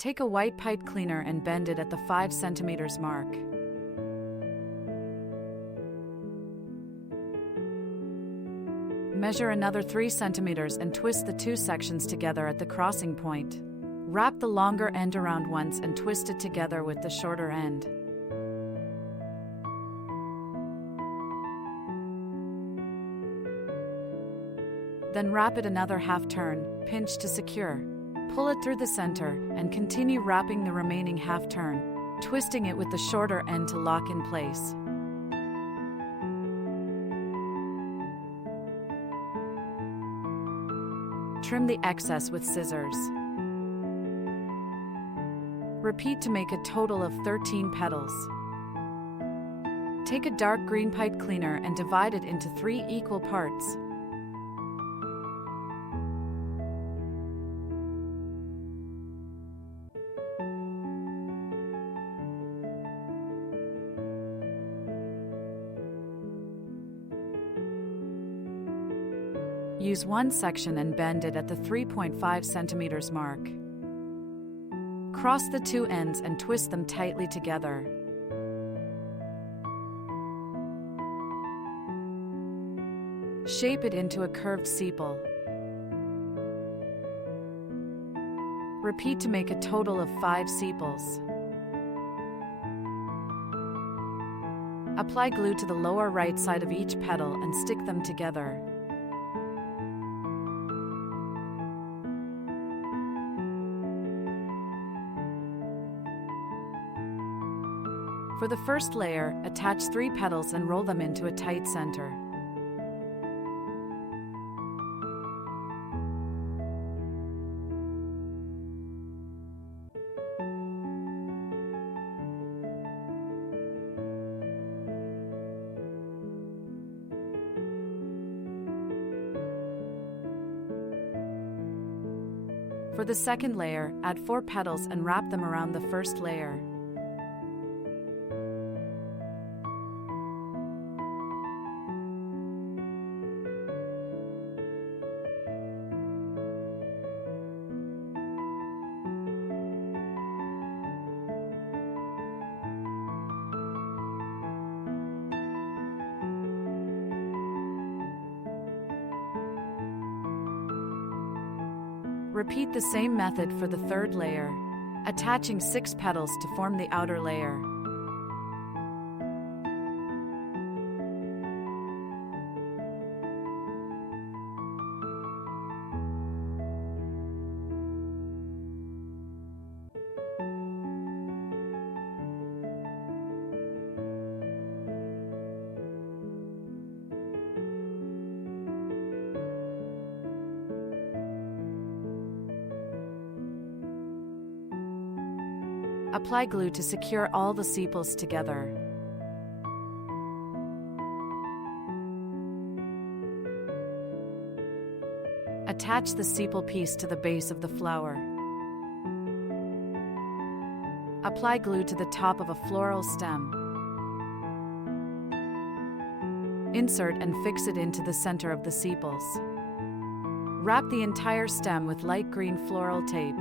Take a white pipe cleaner and bend it at the 5 cm mark. Measure another 3 cm and twist the 2 sections together at the crossing point. Wrap the longer end around once and twist it together with the shorter end. Then wrap it another half turn, pinch to secure. Pull it through the center and continue wrapping the remaining half turn, twisting it with the shorter end to lock in place. Trim the excess with scissors. Repeat to make a total of 13 petals. Take a dark green pipe cleaner and divide it into 3 equal parts. Use one section and bend it at the 3.5 cm mark. Cross the 2 ends and twist them tightly together. Shape it into a curved sepal. Repeat to make a total of 5 sepals. Apply glue to the lower right side of each petal and stick them together. For the first layer, attach 3 petals and roll them into a tight center. For the second layer, add 4 petals and wrap them around the first layer. Repeat the same method for the third layer, attaching 6 petals to form the outer layer. Apply glue to secure all the sepals together. Attach the sepal piece to the base of the flower. Apply glue to the top of a floral stem. Insert and fix it into the center of the sepals. Wrap the entire stem with light green floral tape.